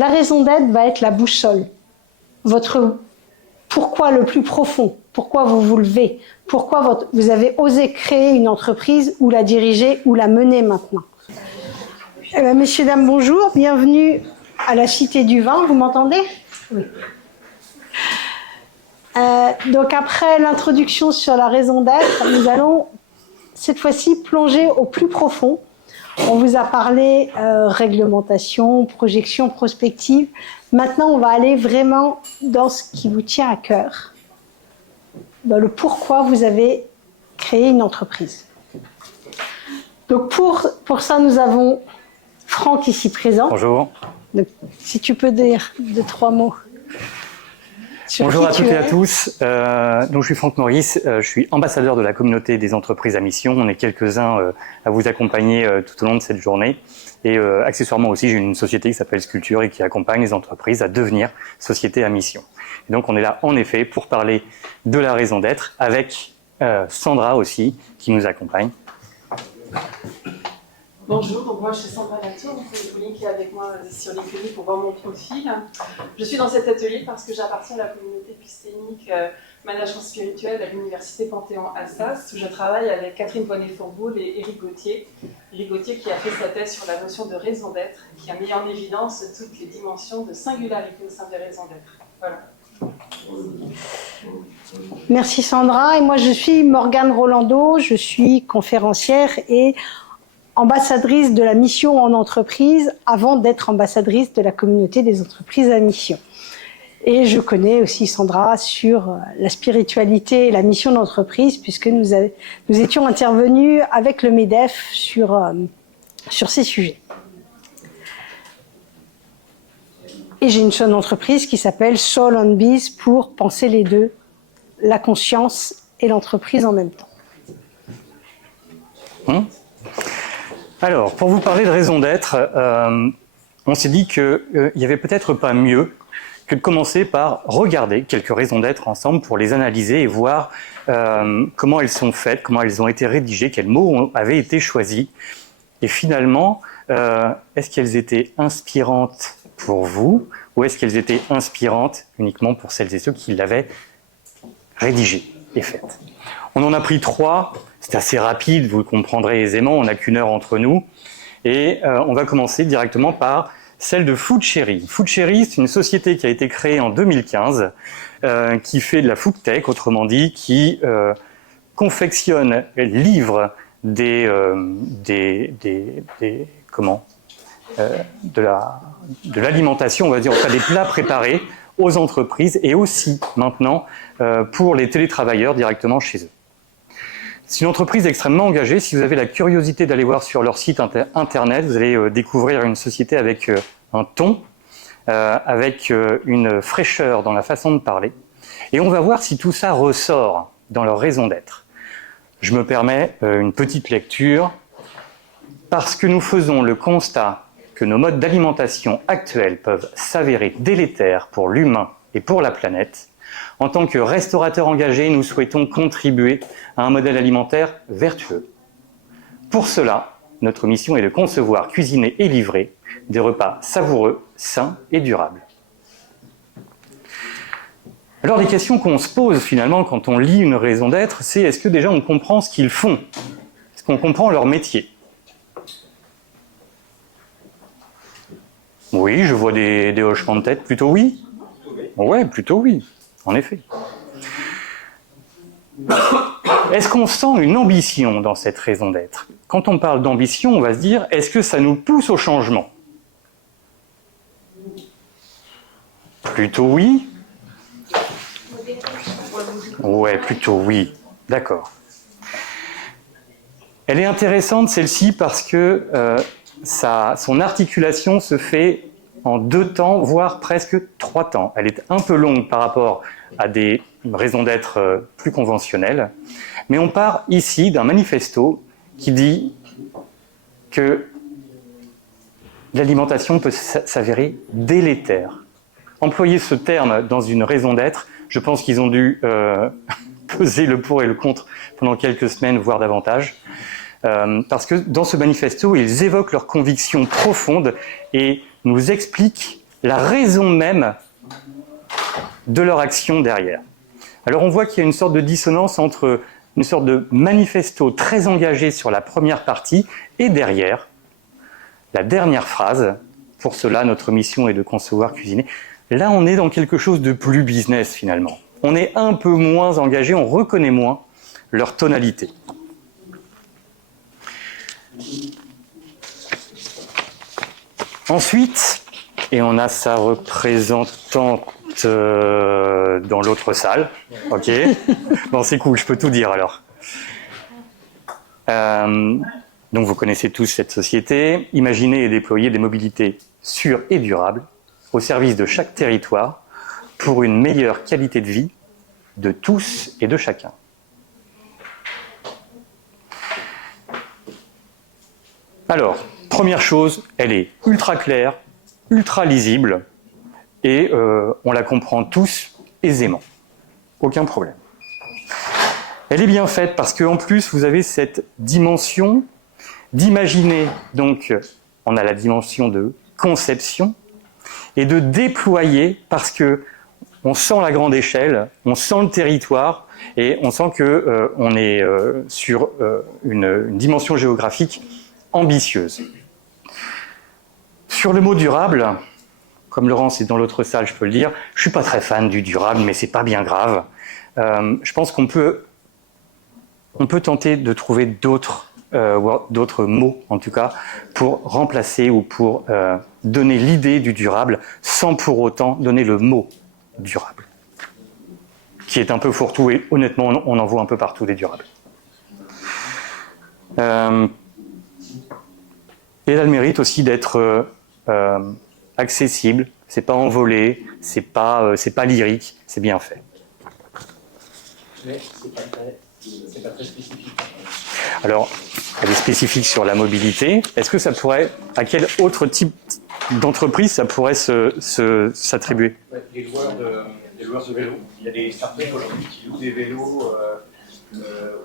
La raison d'être va être la boussole. Votre pourquoi le plus profond, pourquoi vous vous levez, pourquoi vous avez osé créer une entreprise ou la diriger ou la mener maintenant. Messieurs, dames, bonjour, bienvenue à la Cité du Vin, vous m'entendez? Oui. Donc après l'introduction sur la raison d'être, nous allons cette fois-ci plonger au plus profond. On vous a parlé réglementation, projection, prospective. Maintenant, on va aller vraiment dans ce qui vous tient à cœur, dans le pourquoi vous avez créé une entreprise. Donc pour ça, nous avons Franck ici présent. Bonjour. Donc, si tu peux dire 2-3 mots. Bonjour à toutes et à tous. Donc je suis Franck Maurice, je suis ambassadeur de la communauté des entreprises à mission. On est quelques-uns à vous accompagner tout au long de cette journée. Et accessoirement aussi, j'ai une société qui s'appelle Sculpture et qui accompagne les entreprises à devenir société à mission. Et donc on est là en effet pour parler de la raison d'être avec Sandra aussi qui nous accompagne. Bonjour, donc moi je suis Sandra Latour, vous pouvez communiquer avec moi sur LinkedIn pour voir mon profil. Je suis dans cet atelier parce que j'appartiens à la communauté épisthémique management spirituel à l'université Panthéon-Assas où je travaille avec Catherine Bonnet-Fourboul et Éric Gauthier. Éric Gauthier qui a fait sa thèse sur la notion de raison d'être, qui a mis en évidence toutes les dimensions de singularité au sein des raisons d'être. Voilà. Merci Sandra, et moi je suis Morgane Rolando, je suis conférencière et ambassadrice de la mission en entreprise avant d'être ambassadrice de la communauté des entreprises à mission. Et je connais aussi Sandra sur la spiritualité et la mission d'entreprise puisque nous étions intervenus avec le MEDEF sur ces sujets. Et j'ai une chaîne d'entreprise qui s'appelle Soul on Biz pour penser les deux, la conscience et l'entreprise en même temps. Alors, pour vous parler de raison d'être, on s'est dit qu'il n'y avait peut-être pas mieux que de commencer par regarder quelques raisons d'être ensemble pour les analyser et voir comment elles sont faites, comment elles ont été rédigées, quels mots avaient été choisis. Et finalement, est-ce qu'elles étaient inspirantes pour vous ou est-ce qu'elles étaient inspirantes uniquement pour celles et ceux qui l'avaient rédigées et faite? On en a pris 3. C'est assez rapide, vous le comprendrez aisément, on n'a qu'une heure entre nous. Et on va commencer directement par celle de Food Cherry. Food Cherry, c'est une société qui a été créée en 2015, qui fait de la food tech, autrement dit, qui confectionne, livre de l'alimentation, on va dire, enfin des plats préparés aux entreprises et aussi maintenant pour les télétravailleurs directement chez eux. C'est une entreprise extrêmement engagée. Si vous avez la curiosité d'aller voir sur leur site internet, vous allez découvrir une société avec un ton, avec une fraîcheur dans la façon de parler. Et on va voir si tout ça ressort dans leur raison d'être. Je me permets une petite lecture. Parce que nous faisons le constat que nos modes d'alimentation actuels peuvent s'avérer délétères pour l'humain et pour la planète, en tant que restaurateurs engagés, nous souhaitons contribuer à un modèle alimentaire vertueux. Pour cela, notre mission est de concevoir, cuisiner et livrer des repas savoureux, sains et durables. Alors les questions qu'on se pose finalement quand on lit une raison d'être, c'est est-ce que déjà on comprend ce qu'ils font? Est-ce qu'on comprend leur métier? Oui, je vois des hochements de tête, plutôt oui. Ouais, plutôt oui. En effet. Est-ce qu'on sent une ambition dans cette raison d'être? Quand on parle d'ambition, on va se dire, est-ce que ça nous pousse au changement? Plutôt oui. Ouais, plutôt oui. D'accord. Elle est intéressante celle-ci parce que son articulation se fait en 2 temps, voire presque 3 temps. Elle est un peu longue par rapport à des raisons d'être plus conventionnelles. Mais on part ici d'un manifesto qui dit que l'alimentation peut s'avérer délétère. Employer ce terme dans une raison d'être, je pense qu'ils ont dû peser le pour et le contre pendant quelques semaines, voire davantage. Parce que dans ce manifesto, ils évoquent leurs convictions profondes et nous expliquent la raison même de leur action derrière. Alors on voit qu'il y a une sorte de dissonance entre une sorte de manifesto très engagé sur la première partie et derrière, la dernière phrase, pour cela notre mission est de concevoir, cuisiner. Là on est dans quelque chose de plus business finalement. On est un peu moins engagé, on reconnaît moins leur tonalité. Ensuite, et on a sa représentante dans l'autre salle. Ok. Bon, c'est cool, je peux tout dire alors. Donc vous connaissez tous cette société. Imaginez et déployer des mobilités sûres et durables au service de chaque territoire pour une meilleure qualité de vie de tous et de chacun. Alors, première chose, elle est ultra claire, ultra lisible, et on la comprend tous aisément. Aucun problème. Elle est bien faite parce qu'en plus, vous avez cette dimension d'imaginer. Donc, on a la dimension de conception et de déployer parce que on sent la grande échelle, on sent le territoire et on sent que on est sur une dimension géographique ambitieuse. Sur le mot durable, comme Laurence est dans l'autre salle, je peux le dire, je suis pas très fan du durable, mais c'est pas bien grave. Je pense qu'on peut tenter de trouver d'autres mots, en tout cas, pour remplacer ou pour donner l'idée du durable, sans pour autant donner le mot durable, qui est un peu fourre-tout et honnêtement, on en voit un peu partout des durables. Et elle a le mérite aussi d'être accessible, c'est pas envolé, c'est pas lyrique, c'est bien fait. Mais c'est pas très spécifique. Alors, elle est spécifique sur la mobilité. Est-ce que ça pourrait, à quel autre type d'entreprise ça pourrait s'attribuer? Les loueurs de vélos. Il y a des startups aujourd'hui qui louent des vélos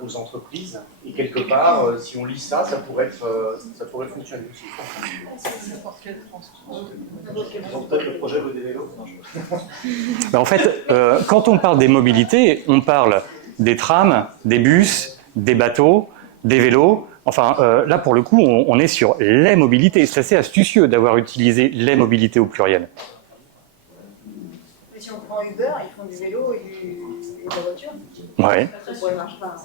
aux entreprises. Et quelque part, si on lit ça, ça pourrait fonctionner aussi. Ils ont peut-être le projet des vélos. Ben en fait, quand on parle des mobilités, on parle des trams, des bus, des bateaux, des vélos. Enfin, là, pour le coup, on est sur les mobilités. C'est assez astucieux d'avoir utilisé les mobilités au pluriel. Mais si on prend Uber, ils font du vélo et de la voiture. Ouais. Ça pourrait marcher pas.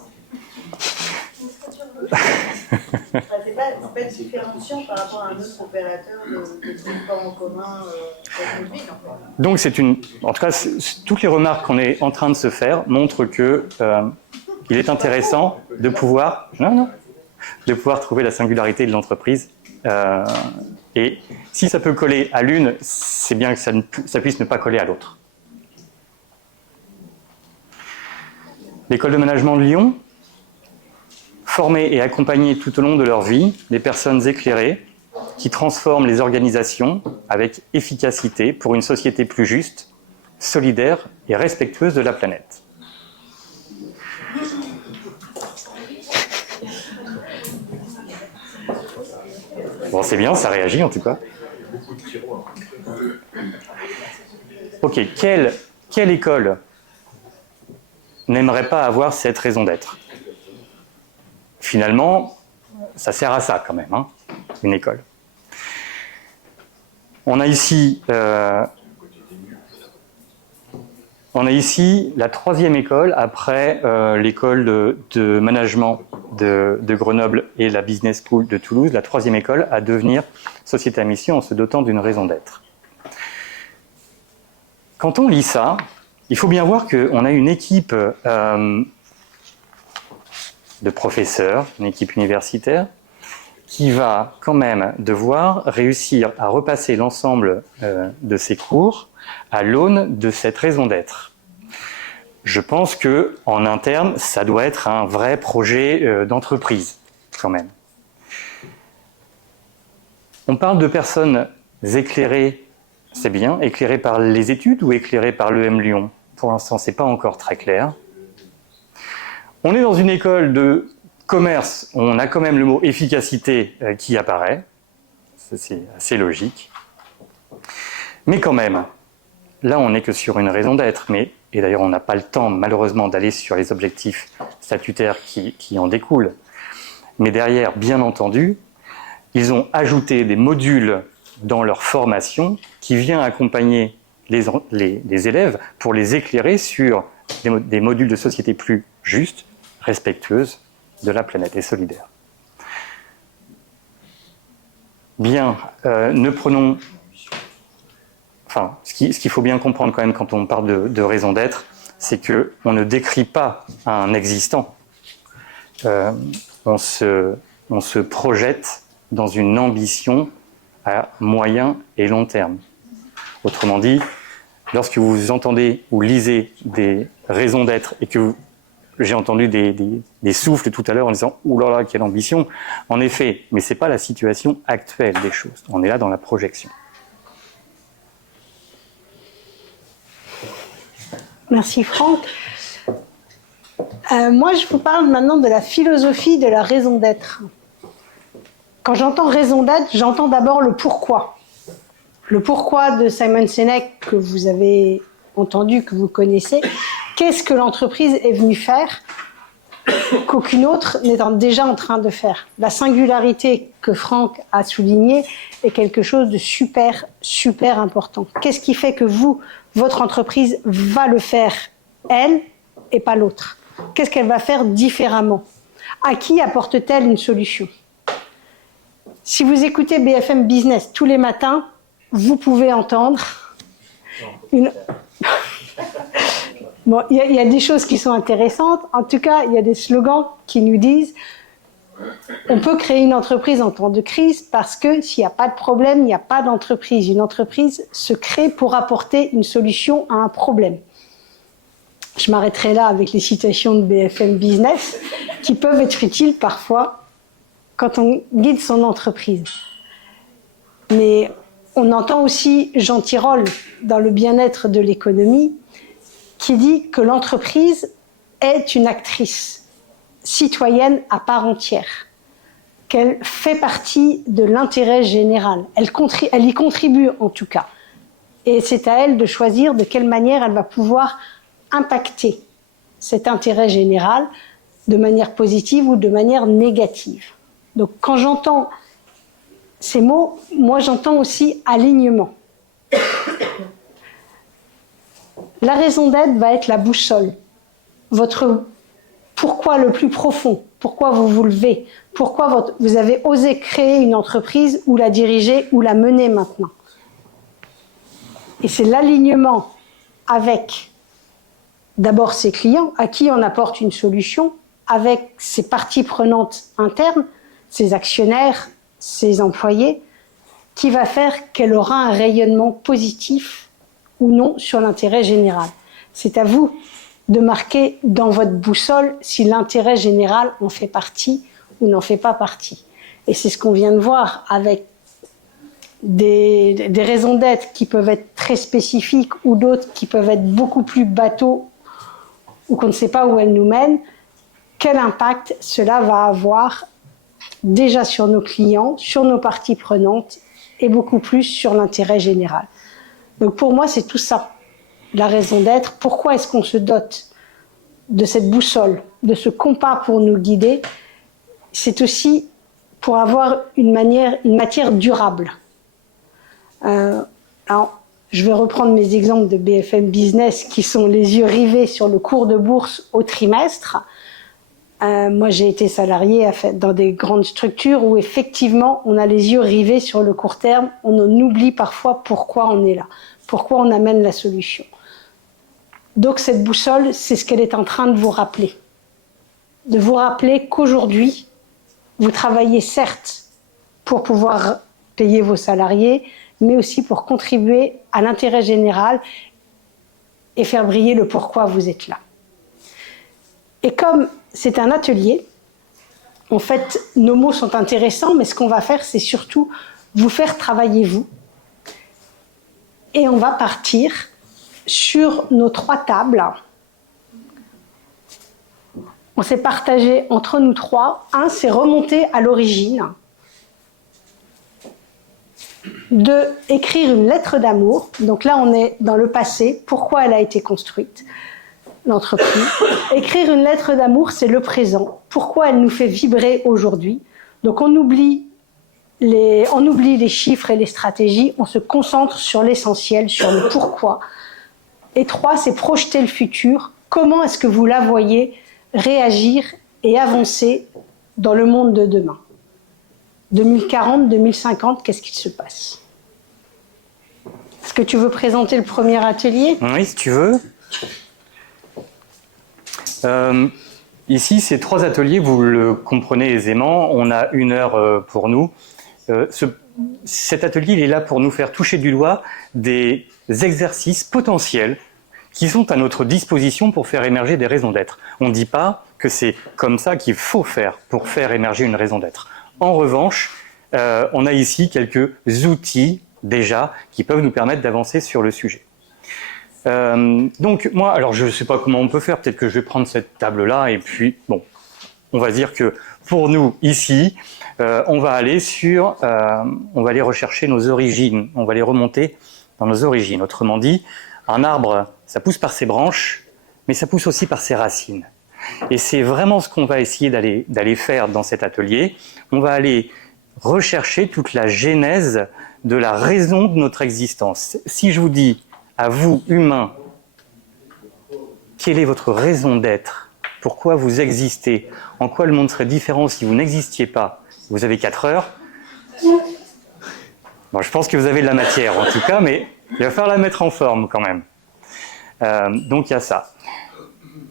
C'est pas différenciant par rapport à un autre opérateur de transport en commun dans une ville, en fait. Donc, en tout cas, toutes les remarques qu'on est en train de se faire montrent que il est intéressant de pouvoir trouver la singularité de l'entreprise. Et si ça peut coller à l'une, c'est bien que ça puisse ne pas coller à l'autre. L'école de management de Lyon, former et accompagner tout au long de leur vie des personnes éclairées qui transforment les organisations avec efficacité pour une société plus juste, solidaire et respectueuse de la planète. Bon, c'est bien, ça réagit en tout cas. Ok, quelle école n'aimerait pas avoir cette raison d'être? Finalement, ça sert à ça quand même, hein, une école. On a ici la troisième école après l'école de management de Grenoble et la Business School de Toulouse, la troisième école à devenir société à mission en se dotant d'une raison d'être. Quand on lit ça, il faut bien voir qu'on a une équipe de professeurs, une équipe universitaire, qui va quand même devoir réussir à repasser l'ensemble de ses cours à l'aune de cette raison d'être. Je pense qu'en interne, ça doit être un vrai projet d'entreprise, quand même. On parle de personnes éclairées, c'est bien, éclairées par les études ou éclairées par l'EM Lyon? Pour l'instant, ce n'est pas encore très clair. On est dans une école de commerce, on a quand même le mot efficacité qui apparaît. Ça, c'est assez logique. Mais quand même, là on n'est que sur une raison d'être, et d'ailleurs on n'a pas le temps malheureusement d'aller sur les objectifs statutaires qui en découlent. Mais derrière, bien entendu, ils ont ajouté des modules dans leur formation qui vient accompagner les élèves pour les éclairer sur des modules de société plus justes, respectueuses de la planète et solidaires. Bien, ne prenons... Enfin, ce qu'il faut bien comprendre quand même quand on parle de raison d'être, c'est qu'on ne décrit pas un existant. On se projette dans une ambition à moyen et long terme. Autrement dit, lorsque vous entendez ou lisez des raisons d'être et que j'ai entendu des souffles tout à l'heure en disant « Ouh là là, quelle ambition !» En effet, mais ce n'est pas la situation actuelle des choses. On est là dans la projection. Merci Franck. Moi, je vous parle maintenant de la philosophie de la raison d'être. Quand j'entends raison d'être, j'entends d'abord le pourquoi. Le pourquoi de Simon Sinek, que vous avez entendu, que vous connaissez. Qu'est-ce que l'entreprise est venue faire qu'aucune autre n'est déjà en train de faire? La singularité que Franck a soulignée est quelque chose de super, super important. Qu'est-ce qui fait que vous, votre entreprise, va le faire, elle, et pas l'autre? Qu'est-ce qu'elle va faire différemment? À qui apporte-t-elle une solution? Si vous écoutez BFM Business tous les matins, vous pouvez entendre une... Bon, il y a des choses qui sont intéressantes. En tout cas, il y a des slogans qui nous disent on peut créer une entreprise en temps de crise parce que s'il n'y a pas de problème, il n'y a pas d'entreprise. Une entreprise se crée pour apporter une solution à un problème. Je m'arrêterai là avec les citations de BFM Business qui peuvent être utiles parfois quand on guide son entreprise. Mais on entend aussi Jean Tirole dans le bien-être de l'économie qui dit que l'entreprise est une actrice citoyenne à part entière, qu'elle fait partie de l'intérêt général. Elle y contribue en tout cas. Et c'est à elle de choisir de quelle manière elle va pouvoir impacter cet intérêt général de manière positive ou de manière négative. Donc quand j'entends ces mots, moi j'entends aussi alignement. La raison d'être va être la boussole, votre pourquoi le plus profond, pourquoi vous vous levez, pourquoi vous avez osé créer une entreprise ou la diriger ou la mener maintenant. Et c'est l'alignement avec d'abord ses clients, à qui on apporte une solution, avec ses parties prenantes internes, ses actionnaires, ses employés, qui va faire qu'elle aura un rayonnement positif ou non sur l'intérêt général. C'est à vous de marquer dans votre boussole si l'intérêt général en fait partie ou n'en fait pas partie. Et c'est ce qu'on vient de voir avec des raisons d'être qui peuvent être très spécifiques ou d'autres qui peuvent être beaucoup plus bateaux ou qu'on ne sait pas où elles nous mènent. Quel impact cela va avoir déjà sur nos clients, sur nos parties prenantes et beaucoup plus sur l'intérêt général. Donc pour moi, c'est tout ça, la raison d'être. Pourquoi est-ce qu'on se dote de cette boussole, de ce compas pour nous guider? C'est aussi pour avoir une matière durable. Alors, je vais reprendre mes exemples de BFM Business qui sont les yeux rivés sur le cours de bourse au trimestre. Moi, j'ai été salariée dans des grandes structures où effectivement, on a les yeux rivés sur le court terme. On en oublie parfois pourquoi on est là, pourquoi on amène la solution. Donc, cette boussole, c'est ce qu'elle est en train de vous rappeler. De vous rappeler qu'aujourd'hui, vous travaillez certes pour pouvoir payer vos salariés, mais aussi pour contribuer à l'intérêt général et faire briller le pourquoi vous êtes là. Et comme c'est un atelier, en fait, nos mots sont intéressants, mais ce qu'on va faire, c'est surtout vous faire travailler vous. Et on va partir sur nos 3 tables. On s'est partagé entre nous 3. Un, c'est remonter à l'origine. de écrire une lettre d'amour. Donc là, on est dans le passé, pourquoi elle a été construite, l'entreprise. Écrire une lettre d'amour, c'est le présent, pourquoi elle nous fait vibrer aujourd'hui. Donc on oublie les chiffres et les stratégies, on se concentre sur l'essentiel, sur le pourquoi. Et 3, c'est projeter le futur. Comment est-ce que vous la voyez réagir et avancer dans le monde de demain? 2040, 2050, qu'est-ce qui se passe? Est-ce que tu veux présenter le premier atelier? Oui, si tu veux. Ici, ces 3 ateliers, vous le comprenez aisément, on a 1 heure pour nous. Cet atelier, il est là pour nous faire toucher du doigt des exercices potentiels qui sont à notre disposition pour faire émerger des raisons d'être. On ne dit pas que c'est comme ça qu'il faut faire pour faire émerger une raison d'être. En revanche, on a ici quelques outils déjà qui peuvent nous permettre d'avancer sur le sujet. Donc moi, alors je ne sais pas comment on peut faire, peut-être que je vais prendre cette table-là et puis, bon, on va dire que pour nous, ici, on va aller rechercher nos origines, on va les remonter dans nos origines. Autrement dit, un arbre, ça pousse par ses branches, mais ça pousse aussi par ses racines. Et c'est vraiment ce qu'on va essayer d'aller faire dans cet atelier. On va aller rechercher toute la genèse de la raison de notre existence. Si je vous dis, à vous, humains, quelle est votre raison d'être? Pourquoi vous existez? En quoi le monde serait différent si vous n'existiez pas? Vous avez 4 heures. Bon, je pense que vous avez de la matière en tout cas, mais il va falloir la mettre en forme quand même. Donc il y a ça.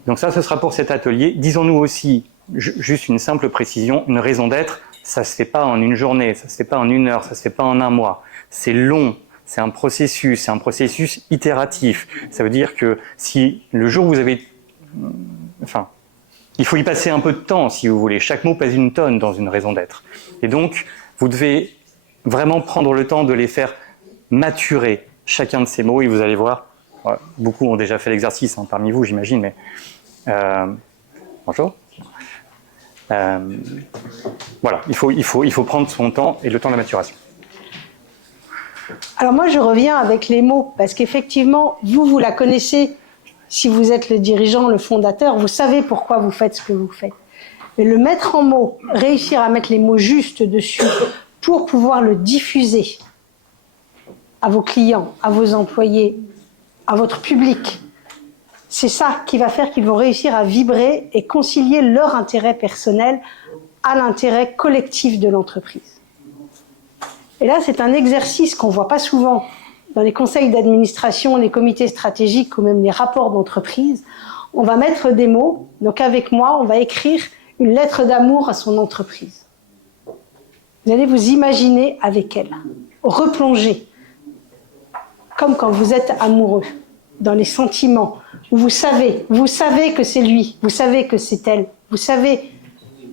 Donc ça, ce sera pour cet atelier. Disons-nous aussi, juste une simple précision, une raison d'être, ça ne se fait pas en une journée, ça ne se fait pas en 1 heure, ça ne se fait pas en 1 mois. C'est long, c'est un processus itératif. Ça veut dire que si le jour où vous avez... Enfin, il faut y passer un peu de temps si vous voulez. Chaque mot pèse 1 tonne dans une raison d'être. Et donc, vous devez vraiment prendre le temps de les faire maturer, chacun de ces mots, et vous allez voir, beaucoup ont déjà fait l'exercice parmi vous, j'imagine, mais... bonjour. Voilà, il faut prendre son temps et le temps de la maturation. Alors moi, je reviens avec les mots, parce qu'effectivement, vous la connaissez, si vous êtes le dirigeant, le fondateur, vous savez pourquoi vous faites ce que vous faites. Mais le mettre en mots, réussir à mettre les mots justes dessus, pour pouvoir le diffuser à vos clients, à vos employés, à votre public, c'est ça qui va faire qu'ils vont réussir à vibrer et concilier leur intérêt personnel à l'intérêt collectif de l'entreprise. Et là, c'est un exercice qu'on ne voit pas souvent dans les conseils d'administration, les comités stratégiques ou même les rapports d'entreprise. On va mettre des mots, donc avec moi, on va écrire une lettre d'amour à son entreprise. Vous allez vous imaginer avec elle, replonger, comme quand vous êtes amoureux, dans les sentiments, où vous savez que c'est lui, vous savez que c'est elle, vous savez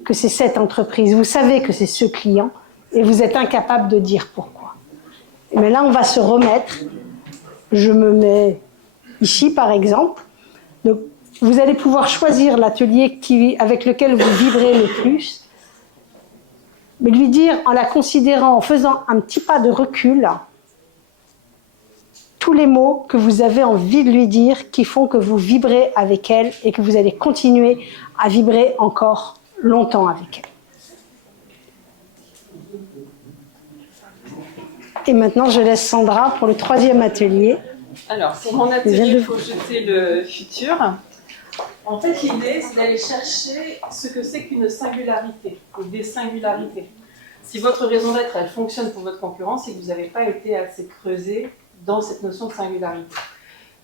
que c'est cette entreprise, vous savez que c'est ce client, et vous êtes incapable de dire pourquoi. Mais là, on va se remettre. Je me mets ici, par exemple. Donc, vous allez pouvoir choisir l'atelier avec lequel vous vibrez le plus, mais lui dire, en la considérant, en faisant un petit pas de recul, tous les mots que vous avez envie de lui dire qui font que vous vibrez avec elle et que vous allez continuer à vibrer encore longtemps avec elle. Et maintenant, je laisse Sandra pour le 3e atelier. Alors, pour mon atelier, il faut jeter le futur. En fait, l'idée, c'est d'aller chercher ce que c'est qu'une singularité, ou des singularités. Si votre raison d'être, elle fonctionne pour votre concurrence, c'est que vous n'avez pas été assez creusé dans cette notion de singularité.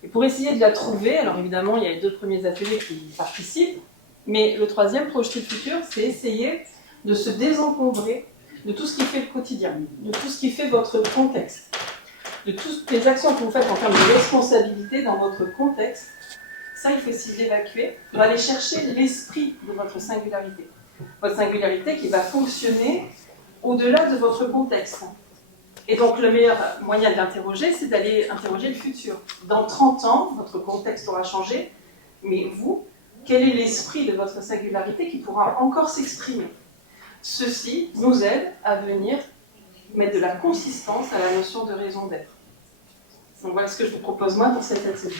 Et pour essayer de la trouver, alors évidemment, il y a les 2 premiers ateliers qui participent, mais le 3e, projeter le futur, c'est essayer de se désencombrer de tout ce qui fait le quotidien, de tout ce qui fait votre contexte, de toutes les actions que vous faites en termes de responsabilité dans votre contexte. Ça, il faut essayer d'évacuer pour aller chercher l'esprit de votre singularité. Votre singularité qui va fonctionner au-delà de votre contexte. Et donc, le meilleur moyen de l'interroger, c'est d'aller interroger le futur. Dans 30 ans, votre contexte aura changé, mais vous, quel est l'esprit de votre singularité qui pourra encore s'exprimer? Ceci nous aide à venir mettre de la consistance à la notion de raison d'être. Donc voilà ce que je vous propose moi dans cet atelier.